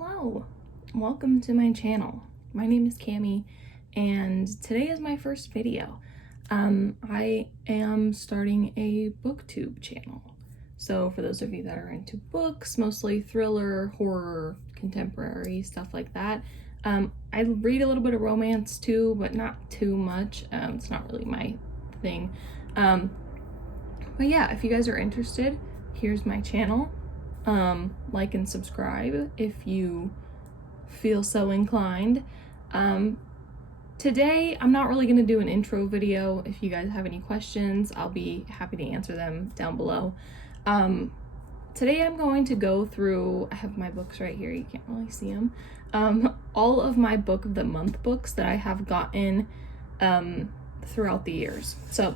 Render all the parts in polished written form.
Hello, welcome to my channel. My name is Cammie and today is my first video. I am starting a booktube channel. So for those of you that are into books, mostly thriller, horror, contemporary, stuff like that. I read a little bit of romance too, but not too much. It's not really my thing. But yeah, if you guys are interested, here's my channel. Like and subscribe if you feel so inclined. Today I'm not really going to do an intro video. If you guys have any questions, I'll be happy to answer them down below. Today I'm going to go through, I have my books right here, you can't really see them, all of my book of the month books that I have gotten throughout the years. So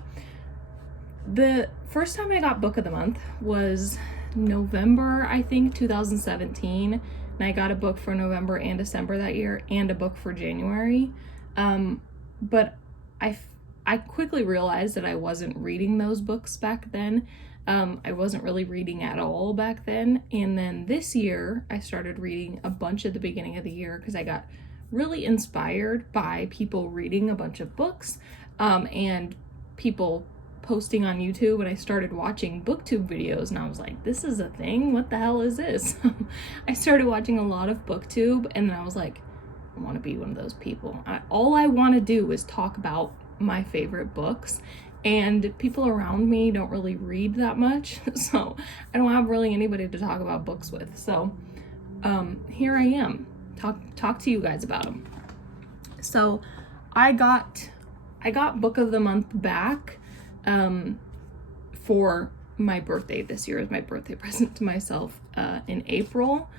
the first time I got book of the month was November, I think, 2017, and I got a book for November and December that year and a book for January. But I quickly realized that I wasn't reading those books back then. I wasn't really reading at all back then, and then this year I started reading a bunch at the beginning of the year because I got really inspired by people reading a bunch of books and people posting on YouTube, and I started watching booktube videos, and I was like, this is a thing? What the hell is this? I started watching a lot of booktube, and then I was like, I want to be one of those people. All I want to do is talk about my favorite books, and people around me don't really read that much, so I don't have really anybody to talk about books with. So here I am, talk to you guys about them. So I got book of the month back for my birthday this year, as my birthday present to myself in April.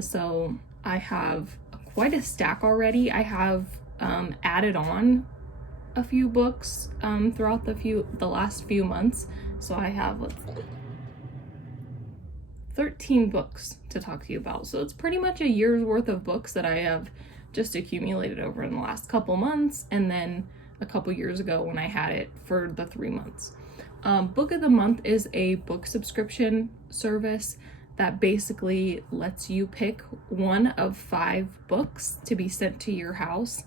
So I have quite a stack already. I have added on a few books throughout the last few months. So I have 13 books to talk to you about. So it's pretty much a year's worth of books that I have just accumulated over in the last couple months, and then a couple years ago when I had it for the 3 months. Book of the Month is a book subscription service that basically lets you pick one of 5 books to be sent to your house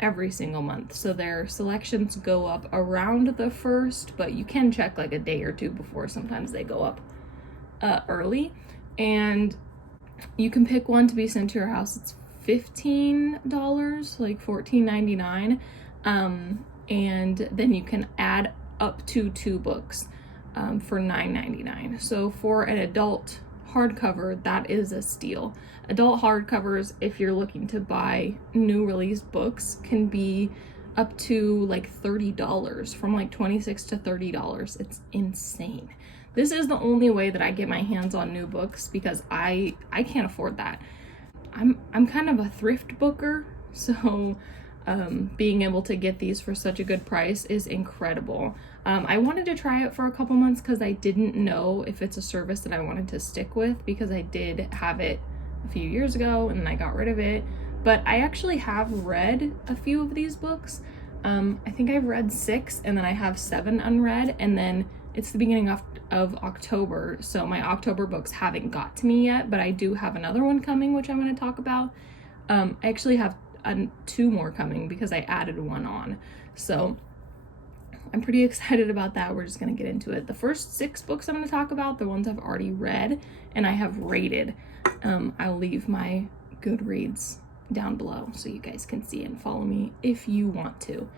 every single month. So their selections go up around the 1st, but you can check like a day or two before. Sometimes they go up early, and you can pick one to be sent to your house. It's $15, like $14.99. And then you can add up to 2 books for $9.99. So for an adult hardcover, that is a steal. Adult hardcovers, if you're looking to buy new release books, can be up to like $30, from like $26 to $30. It's insane. This is the only way that I get my hands on new books because I can't afford that. I'm kind of a thrift booker, so being able to get these for such a good price is incredible. I wanted to try it for a couple months because I didn't know if it's a service that I wanted to stick with, because I did have it a few years ago and then I got rid of it. But I actually have read a few of these books. I think I've read 6, and then I have 7 unread, and then it's the beginning of October, so my October books haven't got to me yet, but I do have another one coming, which I'm going to talk about. I actually have 2 more coming because I added one on, so I'm pretty excited about that. We're just going to get into it. The first 6 books I'm going to talk about, the ones I've already read and I have rated. I'll leave my Goodreads down below so you guys can see and follow me if you want to.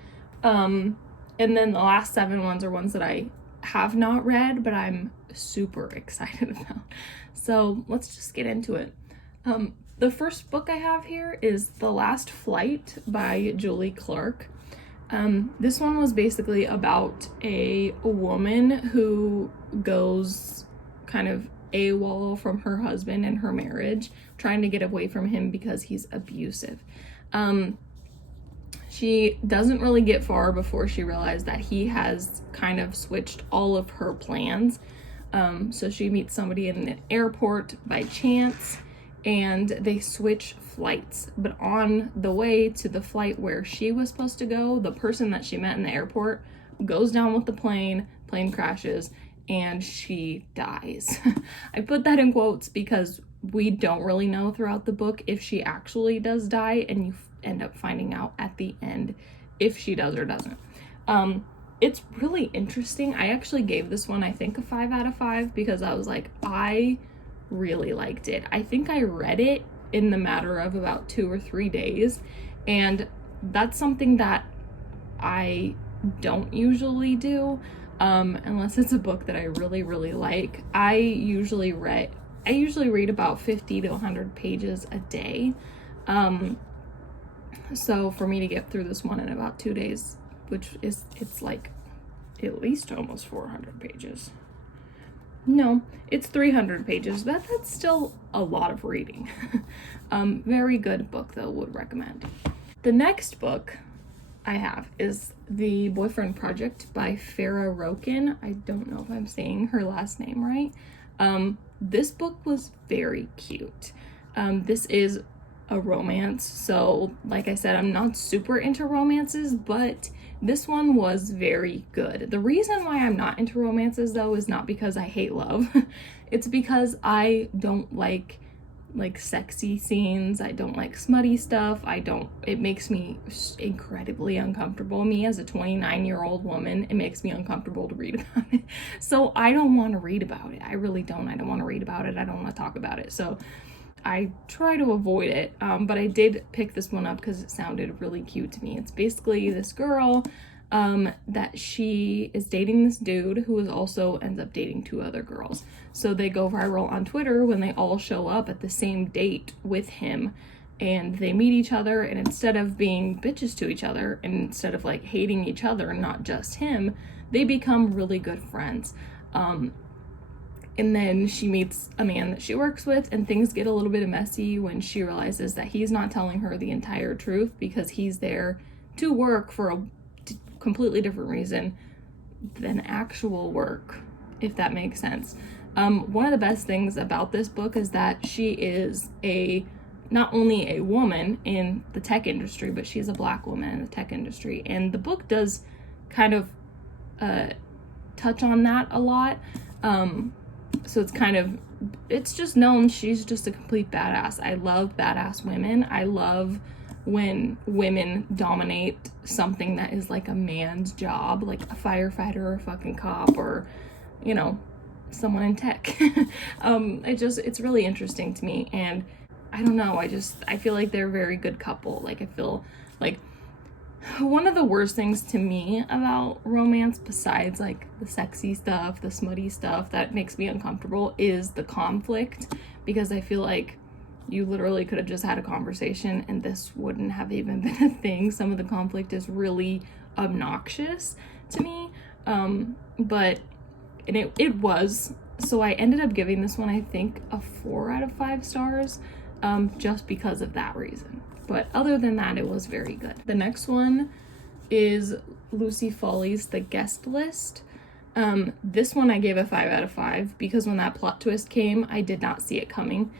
And then the last 7 ones are ones that I have not read, but I'm super excited about. So let's just get into it. The first book I have here is The Last Flight by Julie Clark. This one was basically about a woman who goes kind of AWOL from her husband and her marriage, trying to get away from him because he's abusive. She doesn't really get far before she realized that he has kind of switched all of her plans. So she meets somebody in an airport by chance, and they switch flights. But on the way to the flight where she was supposed to go, the person that she met in the airport goes down with the plane crashes, and she dies. I put that in quotes because we don't really know throughout the book if she actually does die, and you end up finding out at the end if she does or doesn't. It's really interesting. I actually gave this one, I think, a 5 out of 5 because I was like, I really liked it. I think I read it in the matter of about 2 or 3 days, and that's something that I don't usually do, unless it's a book that I really, really like. I usually read about 50 to 100 pages a day. So for me to get through this one in about 2 days, it's like at least almost 400 pages. No, it's 300 pages. That's still a lot of reading. Very good book though, would recommend. The next book I have is The Boyfriend Project by Farah Roken. I don't know if I'm saying her last name right. This book was very cute. This is a romance, so like I said, I'm not super into romances, but this one was very good. The reason why I'm not into romances though is not because I hate love. It's because I don't like sexy scenes. I don't like smutty stuff. It makes me incredibly uncomfortable. Me as a 29-year-old woman, it makes me uncomfortable to read about it. So I don't want to read about it. I really don't. I don't want to read about it. I don't want to talk about it. So I try to avoid it. But I did pick this one up because it sounded really cute to me. It's basically this girl that she is dating this dude who also ends up dating 2 other girls. So they go viral on Twitter when they all show up at the same date with him, and they meet each other, and instead of being bitches to each other, and instead of like hating each other and not just him, they become really good friends. And then she meets a man that she works with, and things get a little bit messy when she realizes that he's not telling her the entire truth because he's there to work for a completely different reason than actual work, if that makes sense. One of the best things about this book is that she is not only a woman in the tech industry, but she's a Black woman in the tech industry. And the book does kind of touch on that a lot. So it's just known she's just a complete badass. I love badass women. I love when women dominate something that is like a man's job, like a firefighter or a fucking cop or, someone in tech. It's really interesting to me, and I don't know, I feel like they're a very good couple. Like, I feel like one of the worst things to me about romance, besides like the sexy stuff, the smutty stuff that makes me uncomfortable, is the conflict, because I feel like you literally could have just had a conversation and this wouldn't have even been a thing. Some of the conflict is really obnoxious to me, but it was. So I ended up giving this one, I think, a 4 out of 5 stars, just because of that reason. But other than that, it was very good. The next one is Lucy Foley's The Guest List. This one I gave a 5 out of 5 because when that plot twist came, I did not see it coming.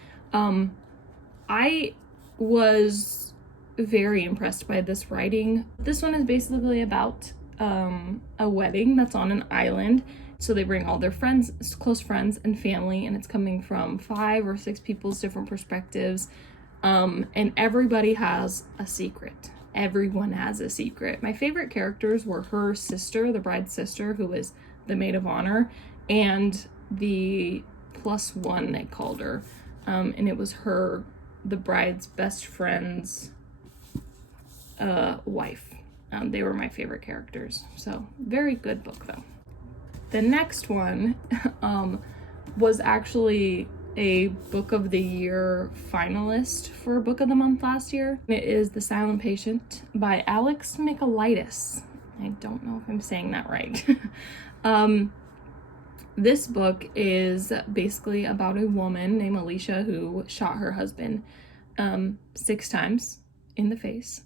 I was very impressed by this writing. This one is basically about a wedding that's on an island. So they bring all their friends, close friends and family, and it's coming from 5 or 6 people's different perspectives. And everybody has a secret. Everyone has a secret. My favorite characters were her sister, the bride's sister, who is the maid of honor, and the +1, they called her. And it was the bride's best friend's wife. They were my favorite characters. So very good book though. The next one was actually a Book of the Year finalist for Book of the Month last year. It is The Silent Patient by Alex Michaelides. I don't know if I'm saying that right. This book is basically about a woman named Alicia who shot her husband 6 times in the face,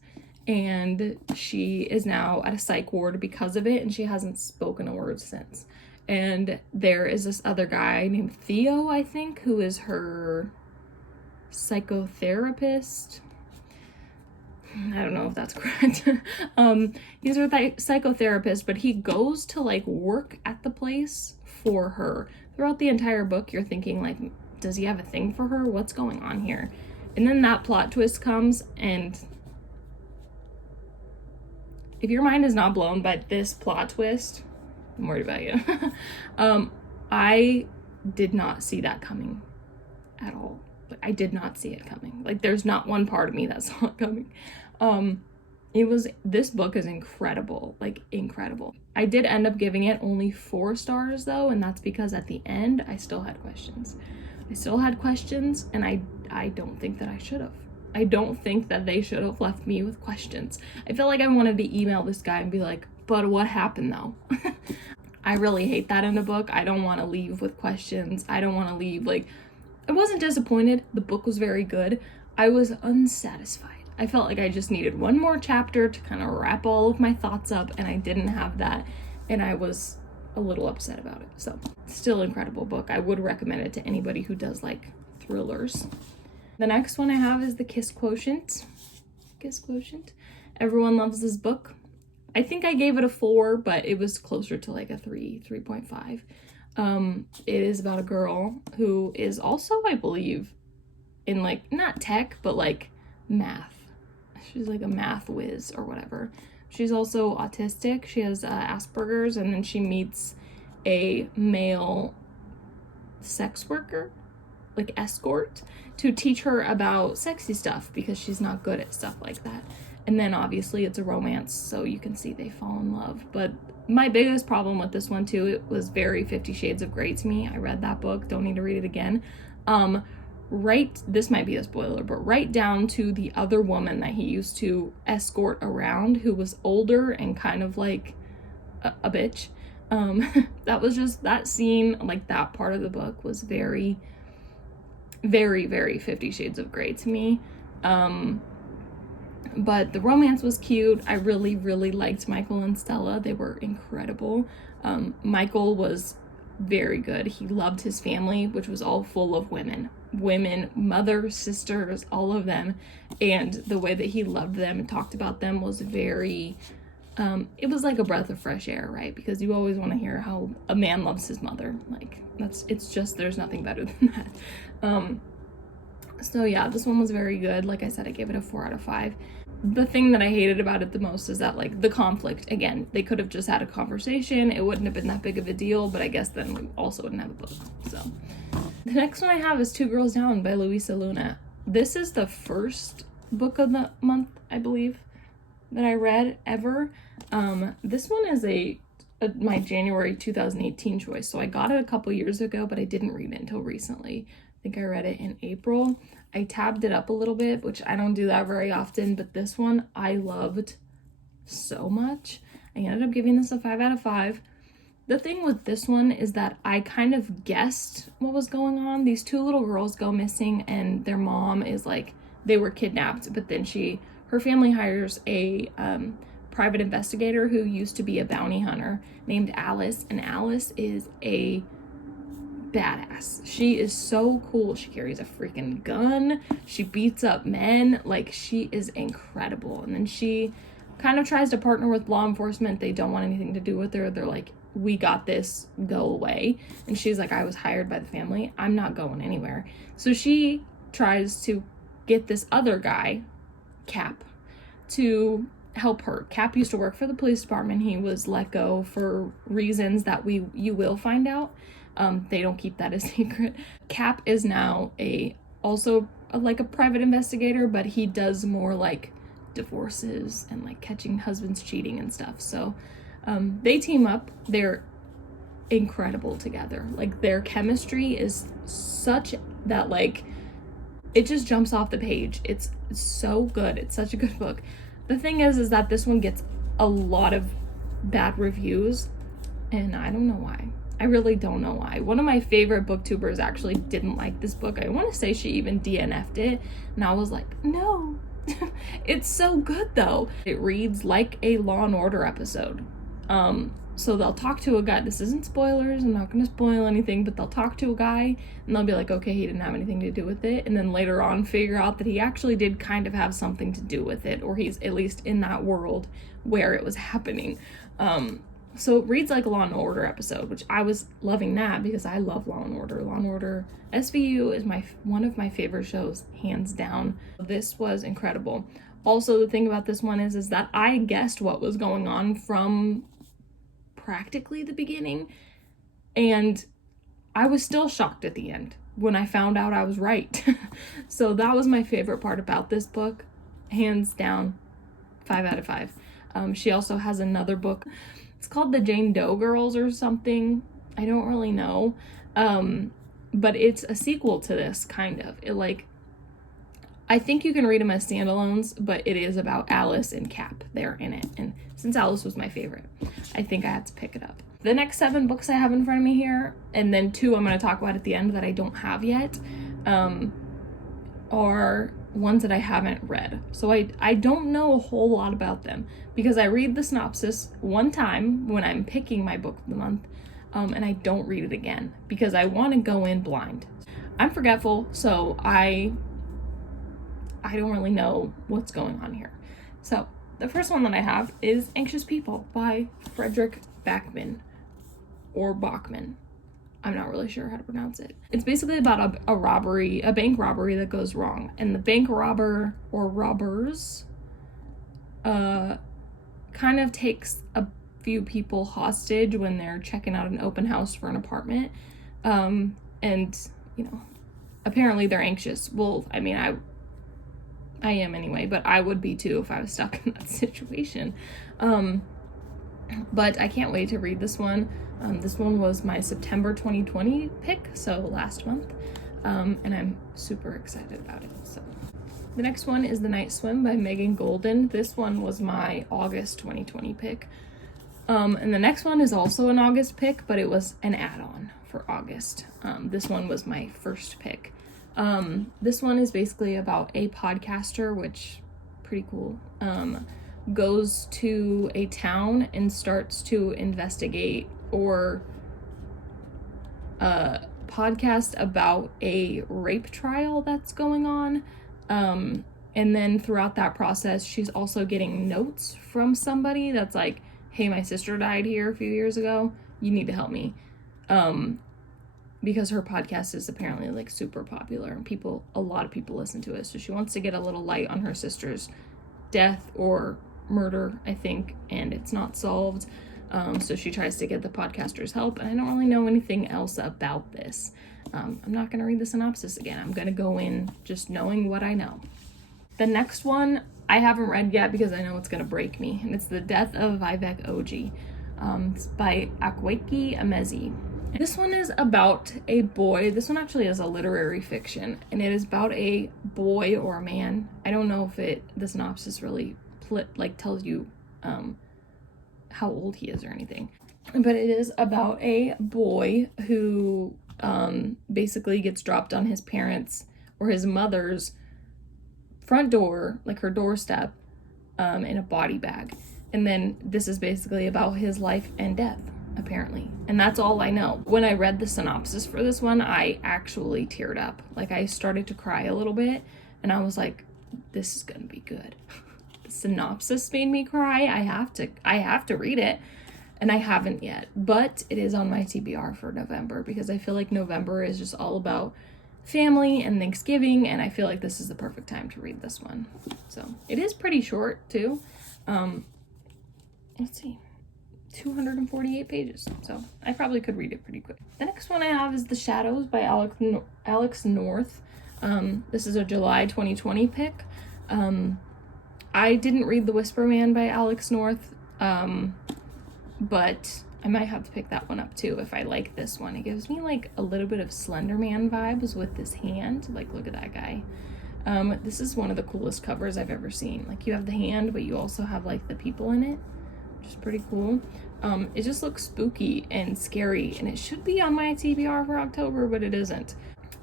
and she is now at a psych ward because of it, and she hasn't spoken a word since. And there is this other guy named Theo, I think, who is her psychotherapist. I don't know if that's correct. He's her psychotherapist, but he goes to like work at the place for her. Throughout the entire book, you're thinking like does he have a thing for her? What's going on here? And then that plot twist comes, and if your mind is not blown by this plot twist, I'm worried about you. I did not see that coming at all. I did not see it coming. Like, there's not one part of me that saw it coming. This book is incredible, like incredible. I did end up giving it only 4 stars though, and that's because at the end I still had questions. And I don't think that I should have. I don't think that they should have left me with questions. I felt like I wanted to email this guy and be like, but what happened though? I really hate that in a book. I don't want to leave with questions. I don't want to leave, like, I wasn't disappointed. The book was very good. I was unsatisfied. I felt like I just needed one more chapter to kind of wrap all of my thoughts up, and I didn't have that, and I was a little upset about it. So, still incredible book. I would recommend it to anybody who does like thrillers. The next one I have is The Kiss Quotient. Kiss Quotient. Everyone loves this book. I think I gave it a 4, but it was closer to like a 3.5. It is about a girl who is also, I believe, in like, not tech, but like math. She's like a math whiz or whatever. She's also autistic. She has Asperger's, and then she meets a male sex worker, like escort, to teach her about sexy stuff because she's not good at stuff like that. And then obviously it's a romance, so you can see they fall in love. But my biggest problem with this one too, it was very 50 Shades of Grey to me. I read that book, don't need to read it again. This might be a spoiler, but right down to the other woman that he used to escort around, who was older and kind of like a bitch. That was just, that scene, like that part of the book was very, very, very 50 Shades of Grey to me. But the romance was cute. I really, really liked Michael and Stella. They were incredible. Michael was very good. He loved his family, which was all full of women, mother, sisters, all of them. And the way that he loved them and talked about them was very, it was like a breath of fresh air, right? Because you always want to hear how a man loves his mother. Like, it's just, there's nothing better than that. So yeah, this one was very good. Like I said, I gave it a 4 out of 5. The thing that I hated about it the most is that, like, the conflict, again, they could have just had a conversation. It wouldn't have been that big of a deal, but I guess then we also wouldn't have a book. So the next one I have is Two Girls Down by Luisa Luna. This is the first book of the month, I believe, that I read ever. This one is my January 2018 choice. So I got it a couple years ago, but I didn't read it until recently. I think I read it in April. I tabbed it up a little bit, which I don't do that very often, but this one I loved so much. I ended up giving this a 5 out of 5. The thing with this one is that I kind of guessed what was going on. These 2 little girls go missing, and their mom is like, they were kidnapped, but then her family hires a private investigator who used to be a bounty hunter named Alice, and Alice is a badass. She is so cool. She carries a freaking gun. She beats up men. Like, she is incredible. And then she kind of tries to partner with law enforcement. They don't want anything to do with her. They're like, we got this, go away. And she's like, I was hired by the family, I'm not going anywhere. So she tries to get this other guy, Cap, to help her. Cap used to work for the police department. He was let go for reasons that you will find out. They don't keep that a secret. Cap is now also a private investigator, but he does more like divorces and like catching husbands cheating and stuff. So they team up. They're incredible together. Like, their chemistry is such that, like, it just jumps off the page. It's so good. It's such a good book. The thing is that this one gets a lot of bad reviews, and I don't know why. I really don't know why. One of my favorite booktubers actually didn't like this book. I want to say she even DNF'd it, and I was like, no. It's so good though. It reads like a Law and Order episode. So they'll talk to a guy. This isn't spoilers, I'm not going to spoil anything, but they'll talk to a guy and they'll be like, okay, he didn't have anything to do with it. And then later on figure out that he actually did kind of have something to do with it, or he's at least in that world where it was happening. So it reads like a Law & Order episode, which I was loving that because I love Law & Order. Law & Order SVU is one of my favorite shows, hands down. This was incredible. Also, the thing about this one is that I guessed what was going on from practically the beginning, and I was still shocked at the end when I found out I was right. So that was my favorite part about this book, hands down, 5 out of 5. She also has another book. It's called The Jane Doe Girls or something. I don't really know. But it's a sequel to this, kind of. I think you can read them as standalones, but it is about Alice and Cap. They're in it. And since Alice was my favorite, I think I had to pick it up. The next 7 books I have in front of me here, and then 2 I'm going to talk about at the end that I don't have yet, are ones that I haven't read. So I don't know a whole lot about them because I read the synopsis one time when I'm picking my book of the month, and I don't read it again because I want to go in blind. I'm forgetful, so I don't really know what's going on here. So the first one that I have is Anxious People by Frederick Bachman, or Bachman. I'm not really sure how to pronounce it. It's basically about a bank robbery that goes wrong. And the bank robber or robbers kind of takes a few people hostage when they're checking out an open house for an apartment. And, apparently they're anxious. Well, I mean, I am anyway, but I would be too if I was stuck in that situation. But I can't wait to read this one. This one was my September 2020 pick, so last month, and I'm super excited about it. So the next one is The Night Swim by Megan Golden. This one was my August 2020 pick. And the next one is also an August pick, but it was an add-on for August. This one was my first pick. This one is basically about a podcaster, which pretty cool, goes to a town and starts to investigate or podcast about a rape trial that's going on. And then throughout that process, she's also getting notes from somebody that's like, hey, my sister died here a few years ago. You need to help me. Because her podcast is apparently like super popular and a lot of people listen to it. So she wants to get a little light on her sister's death or murder, I think, and it's not solved. So she tries to get the podcaster's help, and I don't really know anything else about this. I'm not going to read the synopsis again. I'm going to go in just knowing what I know. The next one I haven't read yet because I know it's going to break me, and it's The Death of Vivek Oji. It's by Akwaeke Emezi. This one is about a boy. This one actually is a literary fiction, and it is about a boy or a man. I don't know if the synopsis really tells you how old he is or anything, but it is about a boy who basically gets dropped on his parents' or his mother's front door, like her doorstep, in a body bag. And then this is basically about his life and death, apparently. And that's all I know. When I read the synopsis for this one, I actually teared up. Like, I started to cry a little bit, and I was like, this is gonna be good. The synopsis made me cry. I have to read it, and I haven't yet. But it is on my TBR for November, because I feel like November is just all about family and Thanksgiving, and I feel like this is the perfect time to read this one. So it is pretty short too. Let's see, 248 pages, so I probably could read it pretty quick. The next one I have is The Shadows by Alex North. This is a July 2020 pick. I didn't read The Whisper Man by Alex North, but I might have to pick that one up too if I like this one. It gives me like a little bit of Slender Man vibes with this hand. Like, look at that guy. This is one of the coolest covers I've ever seen. Like, you have the hand, but you also have like the people in it, which is pretty cool. It just looks spooky and scary, and it should be on my TBR for October, but it isn't.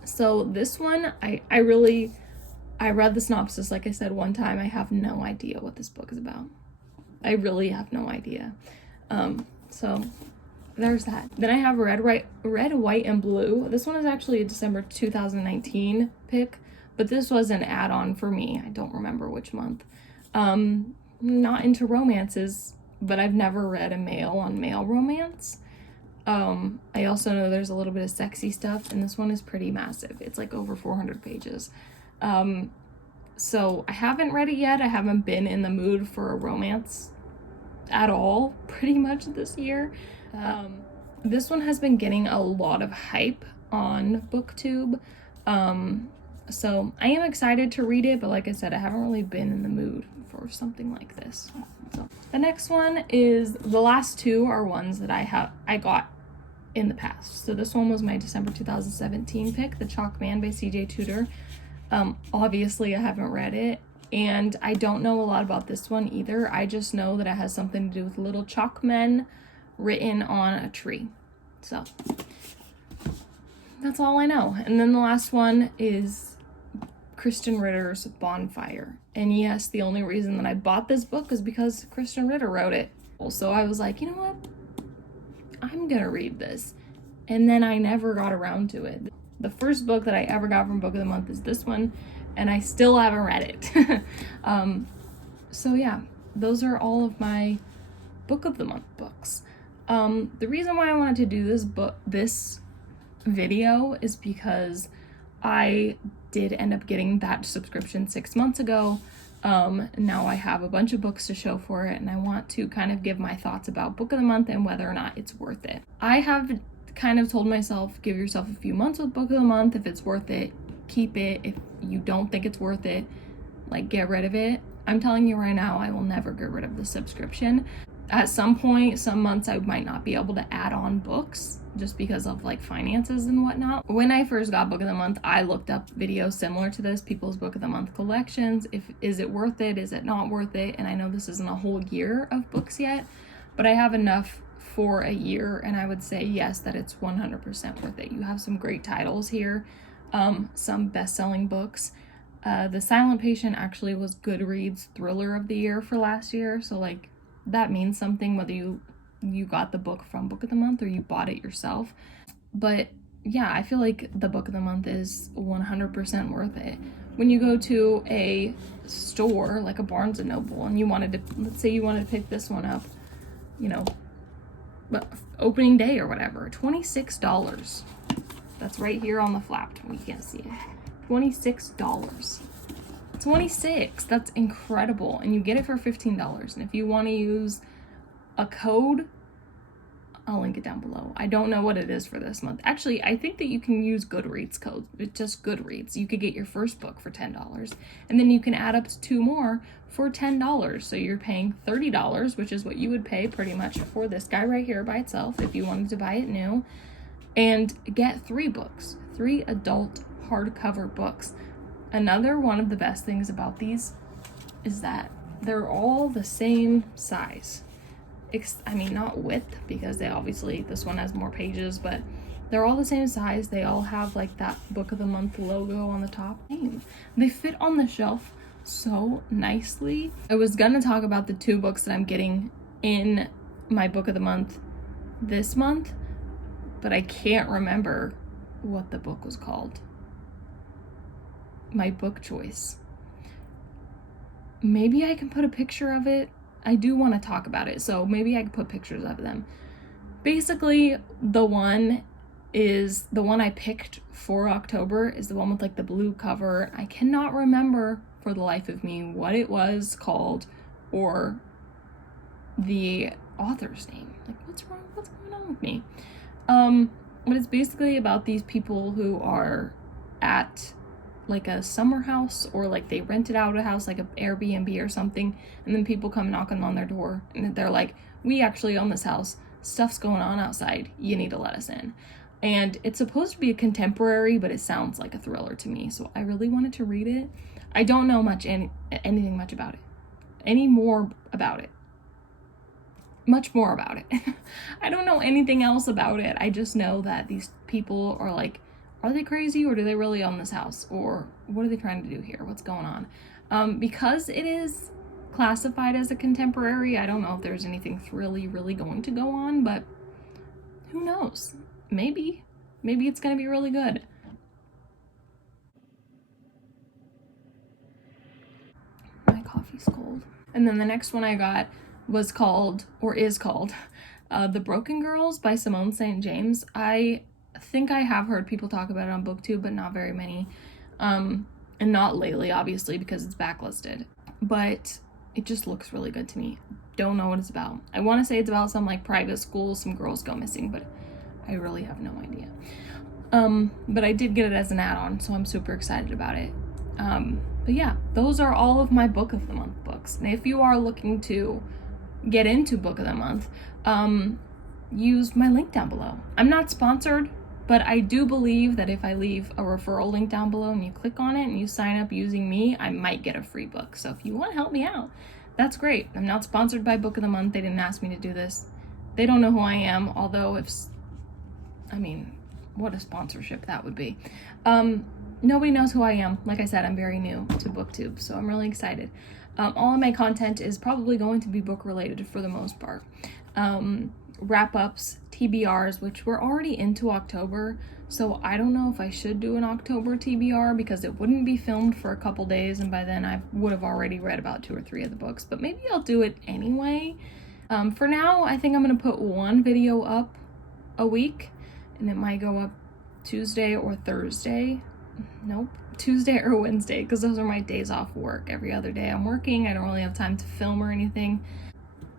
So this one, I read the synopsis, like I said, one time. I have no idea what this book is about. I really have no idea. So there's that. Then I have Red, White, and Blue. This one is actually a December 2019 pick, but this was an add-on for me. I don't remember which month. Not into romances, but I've never read a male on male romance. I also know there's a little bit of sexy stuff, and this one is pretty massive. It's like over 400 pages. So I haven't read it yet. I haven't been in the mood for a romance at all pretty much this year. This one has been getting a lot of hype on BookTube. So I am excited to read it, but like I said, I haven't really been in the mood for something like this. So the next one is, the last two are ones that I got in the past. So this one was my December 2017 pick, The Chalk Man by CJ Tudor. Obviously I haven't read it, and I don't know a lot about this one either. I just know that it has something to do with little chalk men written on a tree. So that's all I know. And then the last one is Kristen Ritter's Bonfire. And yes, the only reason that I bought this book is because Kristen Ritter wrote it. So I was like, you know what? I'm gonna read this. And then I never got around to it. The first book that I ever got from Book of the Month is this one, and I still haven't read it. So yeah, those are all of my Book of the Month books. The reason why I wanted to do this video is because I did end up getting that subscription 6 months ago. Now I have a bunch of books to show for it, and I want to kind of give my thoughts about Book of the Month and whether or not it's worth it. I have kind of told myself, give yourself a few months with Book of the Month. If it's worth it, keep it. If you don't think it's worth it, like, get rid of it. I'm telling you right now, I will never get rid of the subscription. At some point, some months I might not be able to add on books just because of like finances and whatnot. When I first got Book of the Month, I looked up videos similar to this, people's Book of the Month collections. Is it worth it? Is it not worth it? And I know this isn't a whole year of books yet, but I have enough for a year, and I would say yes, that it's 100% worth it. You have some great titles here, some best-selling books. The Silent Patient actually was Goodreads Thriller of the Year for last year, so like that means something whether you got the book from Book of the Month or you bought it yourself. But yeah, I feel like the Book of the Month is 100% worth it. When you go to a store like a Barnes & Noble and you wanted to, let's say you wanted to pick this one up, you know, opening day or whatever, $26. That's right here on the flap. You can't see it. $26. 26. That's incredible. And you get it for $15. And if you want to use a code, I'll link it down below. I don't know what it is for this month. Actually, I think that you can use Goodreads codes. It's just Goodreads. You could get your first book for $10, and then you can add up to 2 more for $10. So you're paying $30, which is what you would pay pretty much for this guy right here by itself if you wanted to buy it new, and get 3 books, 3 adult hardcover books. Another one of the best things about these is that they're all the same size. I mean, not width, because they obviously, this one has more pages, but they're all the same size. They all have like that Book of the Month logo on the top. They fit on the shelf so nicely. I was gonna talk about the 2 books that I'm getting in my Book of the Month this month, but I can't remember what the book was called. My book choice. Maybe I can put a picture of it. I do want to talk about it, so maybe I could put pictures of them. Basically, the one I picked for October is the one with like the blue cover. I cannot remember for the life of me what it was called or the author's name. Like, what's wrong? What's going on with me? But it's basically about these people who are at like a summer house, or like they rented out a house, like an Airbnb or something, and then people come knocking on their door and they're like, we actually own this house, stuff's going on outside, you need to let us in. And it's supposed to be a contemporary, but it sounds like a thriller to me, so I really wanted to read it. I don't know anything much about it. Much more about it. I don't know anything else about it. I just know that these people are like, are they crazy, or do they really own this house, or what are they trying to do here? What's going on? Because it is classified as a contemporary, I don't know if there's anything really going to go on, but who knows? Maybe it's gonna be really good. My coffee's cold. And then the next one I got was called, or is called, The Broken Girls by Simone St. James. I think I have heard people talk about it on BookTube, but not very many. And not lately, obviously, because it's backlisted. But it just looks really good to me. Don't know what it's about. I want to say it's about some like private school, some girls go missing, but I really have no idea. But I did get it as an add-on, so I'm super excited about it. But yeah, those are all of my Book of the Month books. And if you are looking to get into Book of the Month, use my link down below. I'm not sponsored, but I do believe that if I leave a referral link down below and you click on it and you sign up using me, I might get a free book. So if you want to help me out, that's great. I'm not sponsored by Book of the Month. They didn't ask me to do this. They don't know who I am, although what a sponsorship that would be. Nobody knows who I am. Like I said, I'm very new to BookTube, so I'm really excited. All of my content is probably going to be book related for the most part. Wrap-ups, TBRs, which we're already into October, so I don't know if I should do an October TBR because it wouldn't be filmed for a couple days, and by then I would have already read about 2 or 3 of the books, but maybe I'll do it anyway. For now, I think I'm going to put one video up a week, and it might go up Tuesday or Thursday. Nope, Tuesday or Wednesday, because those are my days off work. Every other day I'm working. I don't really have time to film or anything.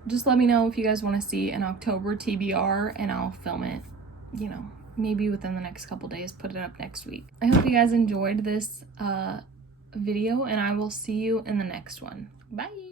Just let me know if you guys want to see an October TBR, and I'll film it, maybe within the next couple days, put it up next week. I hope you guys enjoyed this video, and I will see you in the next one. Bye!